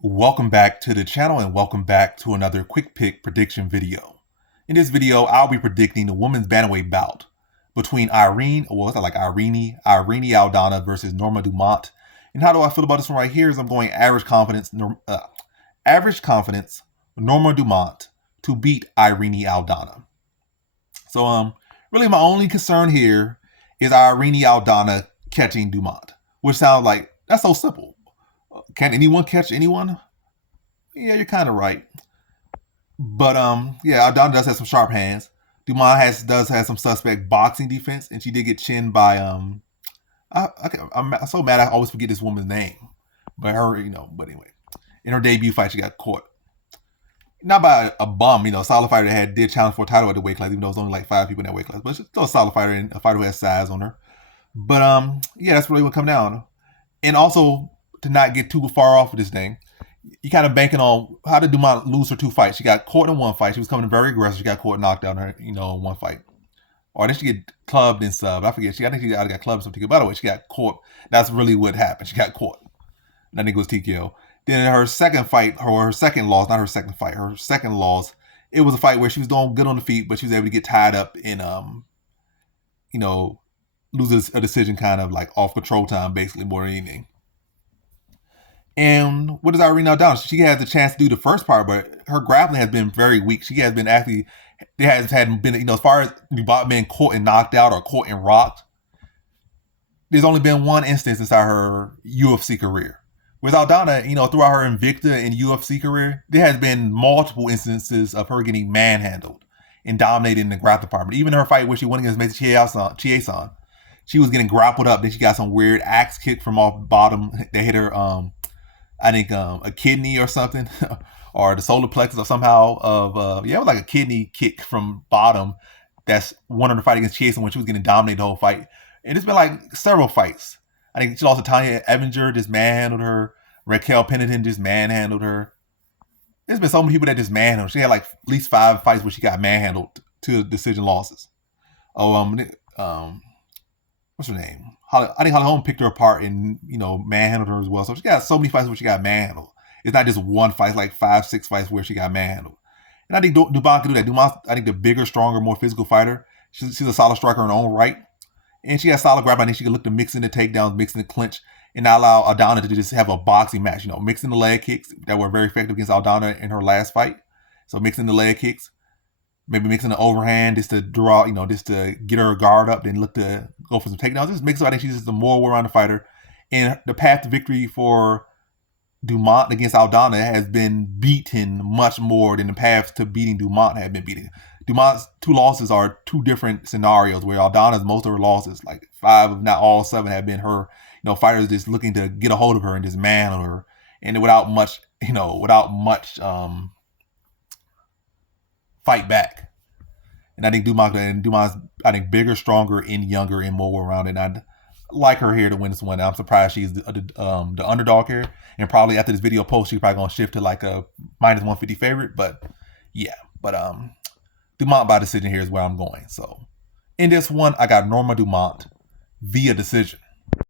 Welcome back to the channel and welcome back to another quick pick prediction video. In this video, I'll be predicting the women's bantamweight bout between Irene Aldana versus Norma Dumont. And how do I feel about this one right here is I'm going average confidence Norma Dumont to beat Irene Aldana. So really my only concern here is Irene Aldana catching Dumont, which sounds like that's so simple. Can anyone catch anyone? Yeah, you're kind of right. But yeah, Aldana does have some sharp hands. Dumont does have some suspect boxing defense, and she did get chinned by I'm so mad I always forget this woman's name. But but anyway, in her debut fight, she got caught. Not by a bum, solid fighter that did challenge for a title at the weight class, even though it's only like 5 people in that weight class. But she's still a solid fighter and a fighter who has size on her. But yeah, that's really what come down. And also, to not get too far off of this thing, you kind of banking on how did Dumont lose her 2 fights. She got caught in one fight. She was coming very aggressive. She got caught, knocked out in her, in one fight. Or did she get clubbed and sub? I forget. I think she got clubbed something. By the way, she got caught. That's really what happened. She got caught. And I think it was TKO. Then her second fight, or her second loss, not her second fight, her second loss, it was a fight where she was doing good on the feet, but she was able to get tied up and loses a decision kind of like off control time, basically, more than anything. And what is Irene Aldana? She has the chance to do the first part, but her grappling has been very weak. She has been actually, hadn't been, as far as being caught and knocked out or caught and rocked, there's only been one instance inside her UFC career. With Aldana, throughout her Invicta and UFC career, there has been multiple instances of her getting manhandled and dominated in the grappling department. Even her fight where she won against Macy Chiasson, she was getting grappled up. Then she got some weird axe kick from off bottom that hit her, I think a kidney or something, or the solar plexus or somehow of it was like a kidney kick from bottom. That's one of the fight against Chiasson when she was getting dominated the whole fight. And it's been like several fights. I think she lost to Tanya Evinger, just manhandled her. Raquel Pennington just manhandled her. There's been so many people that just manhandled her. She had like at least 5 fights where she got manhandled to decision losses. What's her name? I think Holly Holm picked her apart and manhandled her as well. So she got so many fights where she got manhandled. It's not just one fight; it's like 5, 6 fights where she got manhandled. And I think Dumont can do that. Dumont, I think the bigger, stronger, more physical fighter. She's a solid striker in her own right, and she has solid grappling. I think she can look to mix in the takedowns, mix in the clinch, and not allow Aldana to just have a boxing match. Mixing the leg kicks that were very effective against Aldana in her last fight. So mixing the leg kicks. Maybe mixing the overhand just to draw, just to get her guard up, then look to go for some takedowns. Just mix it. I think she's just a more well-rounded fighter. And the path to victory for Dumont against Aldana has been beaten much more than the paths to beating Dumont have been beaten. Dumont's 2 losses are 2 different scenarios, where Aldana's most of her losses, like 5 if not all 7, have been her, fighters just looking to get a hold of her and just manhandle her, and without much fight back. And I think Dumont's bigger, stronger, and younger, and more well-rounded. And I like her here to win this one. I'm surprised she's the underdog here. And probably after this video post, she's probably gonna shift to like a -150 favorite. But yeah, Dumont by decision here is where I'm going. So in this one, I got Norma Dumont via decision.